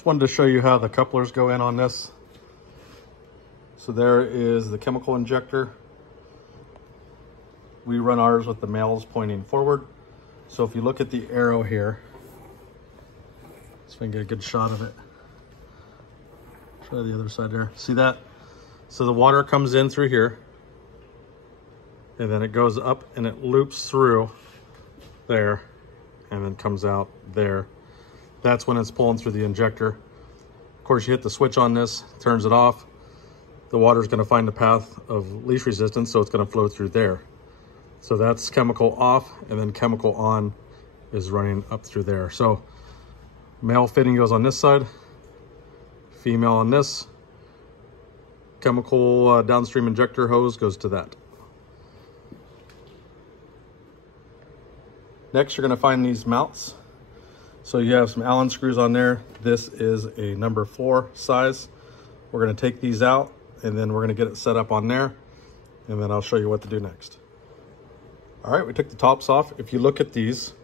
Just wanted to show you how the couplers go in on this. So there is the chemical injector. We run ours with the males pointing forward. So if you look at the arrow here, so we can get a good shot of it. Try the other side there. See that? So the water comes in through here, and then it goes up and it loops through there, and then comes out there. That's when it's pulling through the injector. Of course, you hit the switch on this, turns it off. The water is going to find the path of least resistance, so it's going to flow through there. So that's chemical off, and then chemical on is running up through there. So male fitting goes on this side, female on this. Chemical downstream injector hose goes to that. Next, you're going to find these mounts. So you have some Allen screws on there. This is a number 4 size. We're going to take these out, and then we're going to get it set up on there, and then I'll show you what to do next. All right, we took the tops off. If you look at these,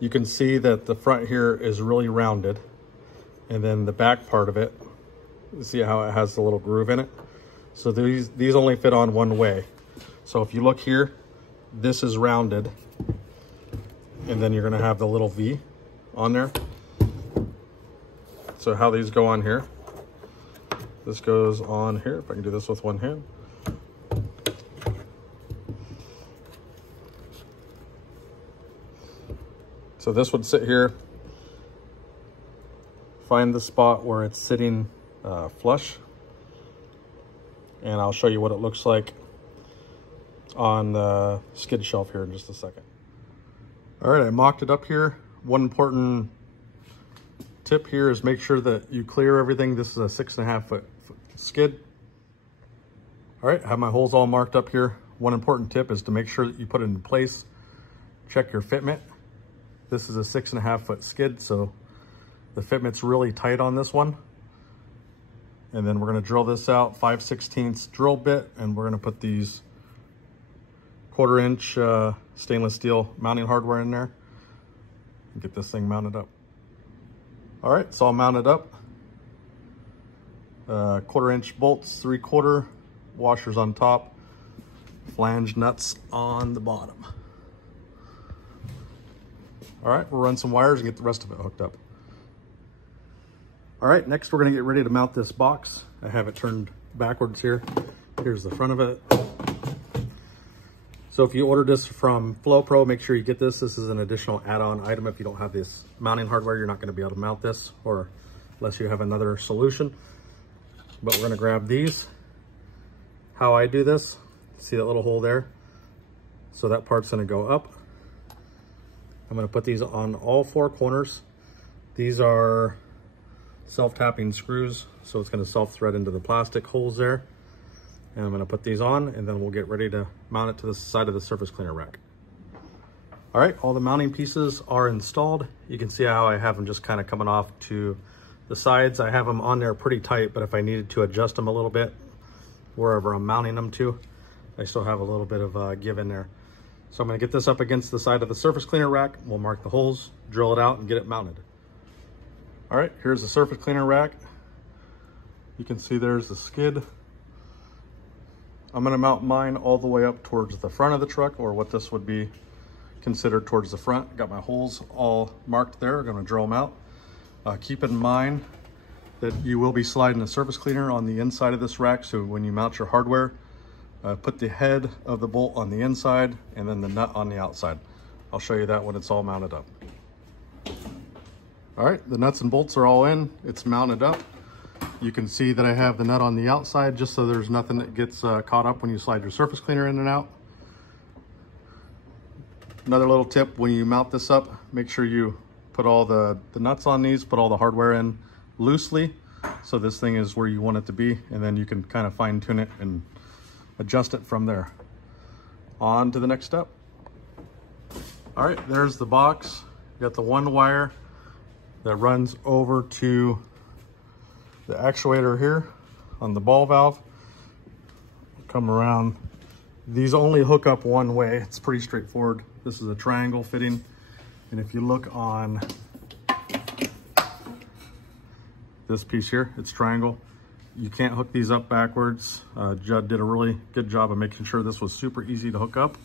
you can see that the front here is really rounded, and then the back part of it, you see how it has the little groove in it? So these only fit on one way. So if you look here, this is rounded, and then you're going to have the little V on there. So how these go on here, this goes on here. If I can do this with one hand. So this would sit here, find the spot where it's sitting flush, and I'll show you what it looks like on the skid shelf here in just a second. All right, I mocked it up here. One important tip here is make sure that you clear everything. This is a 6.5 foot skid. All right, I have my holes all marked up here. One important tip is to make sure that you put it in place. Check your fitment. This is a 6.5 foot skid, so the fitment's really tight on this one. And then we're gonna drill this out, 5/16 drill bit, and we're gonna put these 1/4 inch stainless steel mounting hardware in there and get this thing mounted up. All right, it's all mounted up. 1/4 inch bolts, 3/4, washers on top, flange nuts on the bottom. All right, we'll run some wires and get the rest of it hooked up. All right, next we're gonna get ready to mount this box. I have it turned backwards here. Here's the front of it. So if you ordered this from FlowPro, make sure you get this. This is an additional add-on item. If you don't have this mounting hardware, you're not gonna be able to mount this, or unless you have another solution. But we're gonna grab these. How I do this, see that little hole there? So that part's gonna go up. I'm gonna put these on all 4 corners. These are self-tapping screws, so it's gonna self-thread into the plastic holes there. And I'm gonna put these on, and then we'll get ready to mount it to the side of the surface cleaner rack. All right, all the mounting pieces are installed. You can see how I have them just kind of coming off to the sides. I have them on there pretty tight, but if I needed to adjust them a little bit, wherever I'm mounting them to, I still have a little bit of give in there. So I'm gonna get this up against the side of the surface cleaner rack. We'll mark the holes, drill it out, and get it mounted. All right, here's the surface cleaner rack. You can see there's the skid. I'm gonna mount mine all the way up towards the front of the truck, or what this would be considered towards the front. Got my holes all marked there. I'm gonna drill them out. Keep in mind that you will be sliding the surface cleaner on the inside of this rack, so when you mount your hardware, put the head of the bolt on the inside and then the nut on the outside. I'll show you that when it's all mounted up. All right, the nuts and bolts are all in. It's mounted up. You can see that I have the nut on the outside just so there's nothing that gets caught up when you slide your surface cleaner in and out. Another little tip, when you mount this up, make sure you put all the nuts on these, put all the hardware in loosely, so this thing is where you want it to be, and then you can kind of fine tune it and adjust it from there. On to the next step. All right, there's the box. You got the one wire that runs over to the actuator here on the ball valve. Come around. These only hook up one way. It's pretty straightforward. This is a triangle fitting. And if you look on this piece here, it's triangle. You can't hook these up backwards. Judd did a really good job of making sure this was super easy to hook up.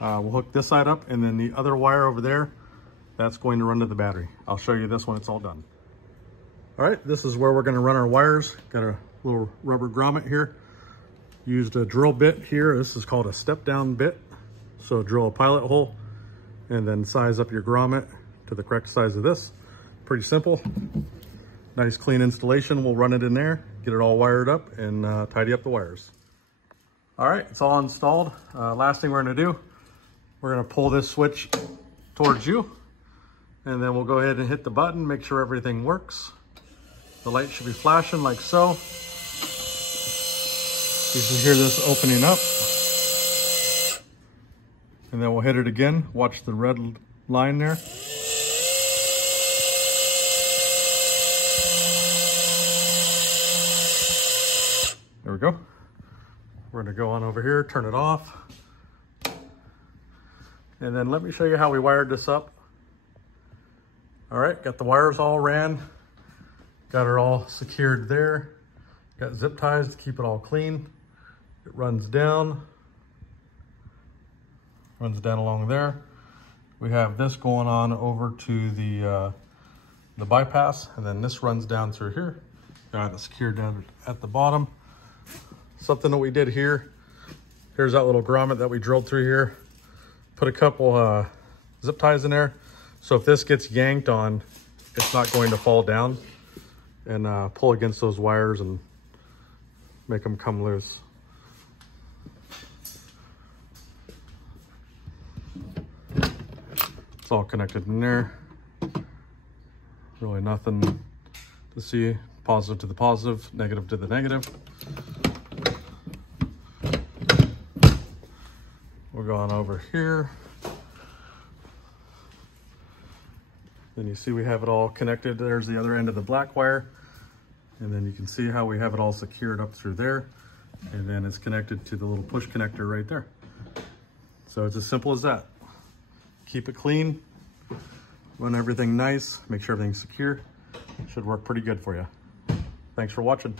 We'll hook this side up, and then the other wire over there, that's going to run to the battery. I'll show you this when it's all done. All right, this is where we're gonna run our wires. Got a little rubber grommet here. Used a drill bit here. This is called a step down bit. So drill a pilot hole and then size up your grommet to the correct size of this. Pretty simple. Nice clean installation. We'll run it in there, get it all wired up, and tidy up the wires. All right, it's all installed. Last thing we're gonna do, we're gonna pull this switch towards you, and then we'll go ahead and hit the button, make sure everything works. The light should be flashing like so. You can hear this opening up. And then we'll hit it again. Watch the red line there. There we go. We're gonna go on over here, turn it off. And then let me show you how we wired this up. All right, got the wires all ran. Got it all secured there. Got zip ties to keep it all clean. It runs down along there. We have this going on over to the bypass, and then this runs down through here. Got it secured down at the bottom. Something that we did here, here's that little grommet that we drilled through here. Put a couple zip ties in there, so if this gets yanked on, it's not going to fall down and pull against those wires and make them come loose. It's all connected in there. Really nothing to see. Positive to the positive, negative to the negative. We'll go on over here. Then you see we have it all connected. There's the other end of the black wire. And then you can see how we have it all secured up through there. And then it's connected to the little push connector right there. So it's as simple as that. Keep it clean, run everything nice, make sure everything's secure. Should work pretty good for you. Thanks for watching.